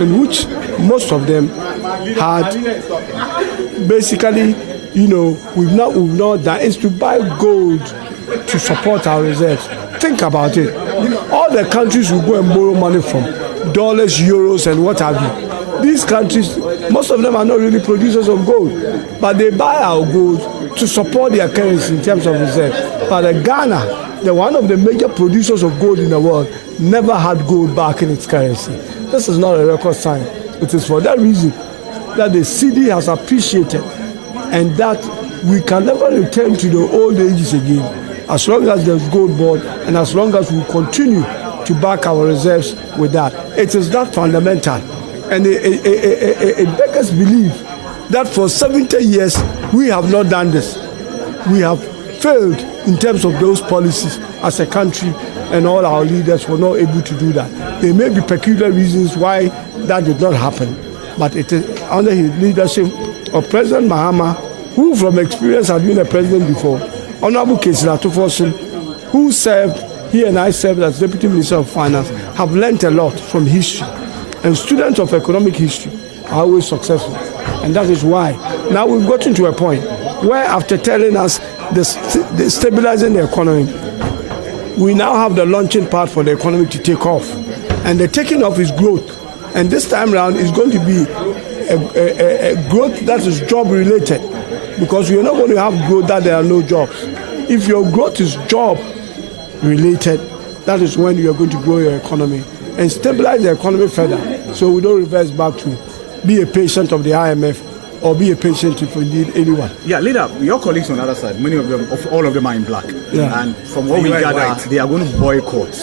in which most of them had basically, we've not done is to buy gold to support our reserves. Think about it. All the countries we go and borrow money from, dollars, euros, and what have you. These countries, most of them are not really producers of gold, but they buy our gold to support their currency in terms of reserve. But Ghana, one of the major producers of gold in the world, never had gold back in its currency. This is not a record sign. It is for that reason that the CD has appreciated and that we can never return to the old ages again as long as there's gold board and as long as we continue to back our reserves with that. It is that fundamental. And it beggars belief that for 70 years we have not done this. We have failed in terms of those policies as a country, and all our leaders were not able to do that. There may be peculiar reasons why that did not happen, but it is under his leadership of President Mahama, who from experience had been a president before, Honorable Kesina Tufosin, who served, he and I served as Deputy Minister of Finance, have learned a lot from history. And students of economic history are always successful. And that is why now we've gotten to a point where, after telling us the stabilizing the economy, we now have the launching pad for the economy to take off. And the taking off is growth. And this time around is going to be a growth that is job related, because you're not going to have growth that there are no jobs. If your growth is job related, that is when you're going to grow your economy and stabilize the economy further, so we don't reverse back to be a patient of the IMF or be a patient if we need anyone. Yeah, leader, your colleagues on the other side, many of them, all of them are in black. Yeah. And from what we gather, they are going to boycott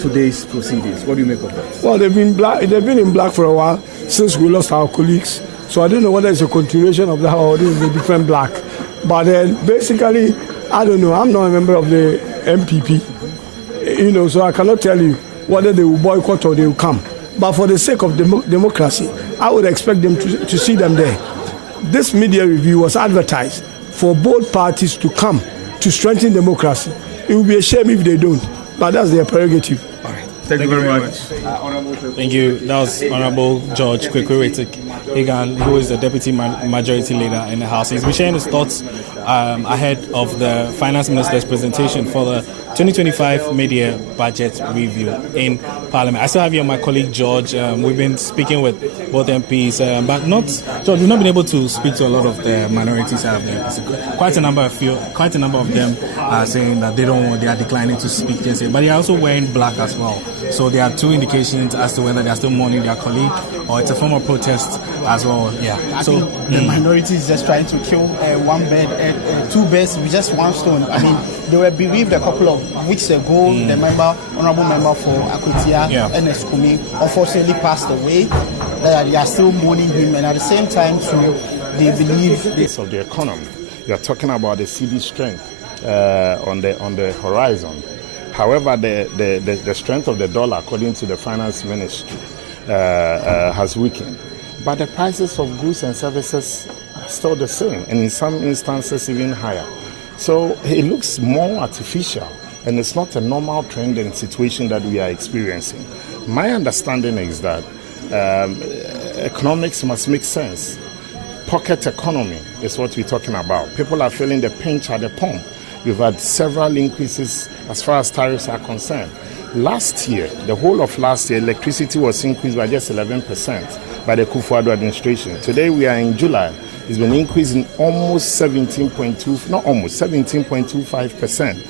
today's proceedings. What do you make of that? Well, they've been in black for a while since we lost our colleagues. So I don't know whether it's a continuation of that or this is a different black. But basically, I don't know. I'm not a member of the MPP, so I cannot tell you whether they will boycott or they will come. But for the sake of democracy, I would expect them to see them there. This media review was advertised for both parties to come to strengthen democracy. It would be a shame if they don't, but that's their prerogative. All right. Thank you very much. Thank you. That was Honorable George Kwekwe-Higan, who is the Deputy Majority Leader in the House. He's been sharing his thoughts ahead of the Finance Minister's presentation for the 2025 Media Budget Review in Parliament. I still have here my colleague George. We've been speaking with both MPs, but George, we've not been able to speak to a lot of the minorities out of them. Quite a number of them are saying that they are declining to speak yesterday, but they are also wearing black as well. So there are two indications as to whether they are still mourning their colleague or it's a form of protest as well. Yeah. I think the minority is just trying to kill two birds with just one stone. I mean, they were bereaved a couple of weeks ago. The honorable member for Akutia, Ernest Kumi, unfortunately passed away. They are still mourning him, and at the same time, they believe this of the economy. You are talking about the CD strength on the horizon. However, the strength of the dollar, according to the finance ministry, has weakened. But the prices of goods and services are still the same, and in some instances even higher. So it looks more artificial, and it's not a normal trend and situation that we are experiencing. My understanding is that economics must make sense. Pocket economy is what we're talking about. People are feeling the pinch at the pump. We've had several increases as far as tariffs are concerned. Last year, the whole of last year, electricity was increased by just 11% by the Kufuor administration. Today we are in July. It's been increasing almost 17.25%.